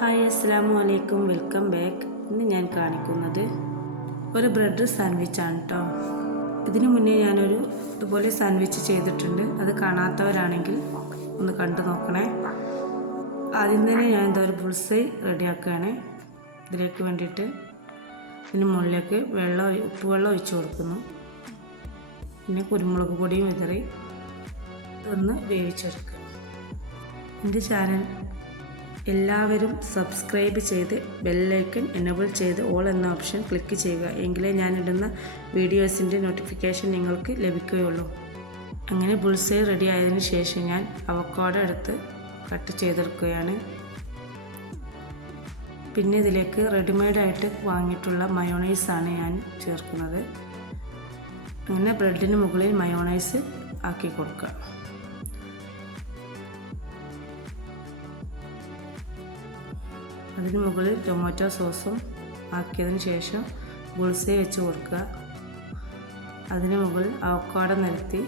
Hi അസ്സലാമു അലൈക്കും, welcome back. ഇന്ന് ഞാൻ കാണിക്കുന്നത് ഒരു ബ്രെഡ് സാൻഡ്വിച്ചാണ് കേട്ടോ. ഇതിനു മുന്നേ ഞാനൊരു ഇതുപോലെ സാൻഡ്വിച്ച് ചെയ്തിട്ടുണ്ട്. അത് കാണാത്തവരാണെങ്കിൽ ഒന്ന് കണ്ടു നോക്കണേ. ആദ്യം തന്നെ ഞാൻ ഒരു ബുൾസൈ റെഡിയാക്കുകയാണ്. ഇതിലേക്ക് വേണ്ടിയിട്ട് ഇതിന് മുകളിലേക്ക് ഉപ്പുവെള്ളം ഒഴിച്ചു കൊടുക്കുന്നു. പിന്നെ കുരുമുളക് പൊടിയും വിതറി ഇതൊന്ന് വേവിച്ചെടുക്കുക. എൻ്റെ ചാനൽ എല്ലാവരും സബ്സ്ക്രൈബ് ചെയ്ത് ബെല്ലൈക്കൺ എനേബിൾ ചെയ്ത് ഓൾ എന്ന ഓപ്ഷൻ ക്ലിക്ക് ചെയ്യുക. എങ്കിലേ ഞാനിടുന്ന വീഡിയോസിൻ്റെ നോട്ടിഫിക്കേഷൻ നിങ്ങൾക്ക് ലഭിക്കുകയുള്ളൂ. അങ്ങനെ ബുൾസൈ റെഡി ആയതിനു ശേഷം ഞാൻ അവക്കാഡോ എടുത്ത് കട്ട് ചെയ്തെടുക്കുകയാണ്. പിന്നെ ഇതിലേക്ക് റെഡിമെയ്ഡായിട്ട് വാങ്ങിയിട്ടുള്ള മയോണൈസാണ് ഞാൻ ചേർക്കുന്നത്. അങ്ങനെ ബ്രെഡിന് മുകളിൽ മയോണൈസ് ആക്കി കൊടുക്കുക. അതിന് മുകളിൽ ടൊമാറ്റോ സോസും ആക്കിയതിന് ശേഷം ബുൾസൈ വെച്ച് കൊടുക്കുക. അതിന് മുകളിൽ അവക്കാഡോ നിരത്തി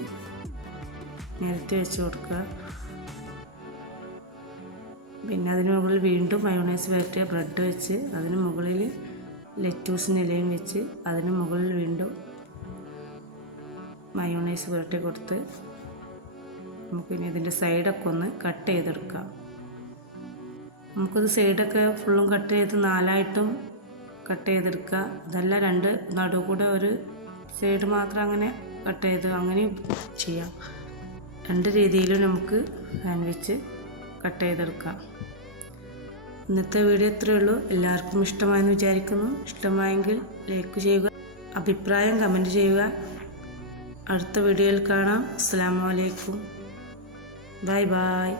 വെച്ച് കൊടുക്കുക. പിന്നെ അതിന് മുകളിൽ വീണ്ടും മയോണൈസ് പുരട്ടിയ ബ്രെഡ് വെച്ച് അതിന് മുകളിൽ ലെറ്റൂസിൻ്റെ ഇലയും വെച്ച് അതിന് മുകളിൽ വീണ്ടും മയോണൈസ് പുരട്ടി കൊടുത്ത് നമുക്കിനി ഇതിൻ്റെ സൈഡൊക്കെ ഒന്ന് കട്ട് ചെയ്തെടുക്കാം. നമുക്കത് സൈഡൊക്കെ ഫുള്ളും കട്ട് ചെയ്ത് 4ആയിട്ടും കട്ട് ചെയ്തെടുക്കുക. അതല്ല നടുവ് കൂടെ ഒരു സൈഡ് മാത്രം അങ്ങനെ കട്ട് ചെയ്ത് അങ്ങനെ ചെയ്യാം. 2 രീതിയിലും നമുക്ക് സാൻഡ്വിച്ച് കട്ട് ചെയ്തെടുക്കാം. ഇന്നത്തെ വീഡിയോ ഇത്രയേ ഉള്ളൂ. എല്ലാവർക്കും ഇഷ്ടമായെന്ന് വിചാരിക്കുന്നു. ഇഷ്ടമായെങ്കിൽ ലൈക്ക് ചെയ്യുക, അഭിപ്രായം കമൻറ്റ് ചെയ്യുക. അടുത്ത വീഡിയോയിൽ കാണാം. അസ്സലാമു അലൈക്കും, ബൈ ബൈ.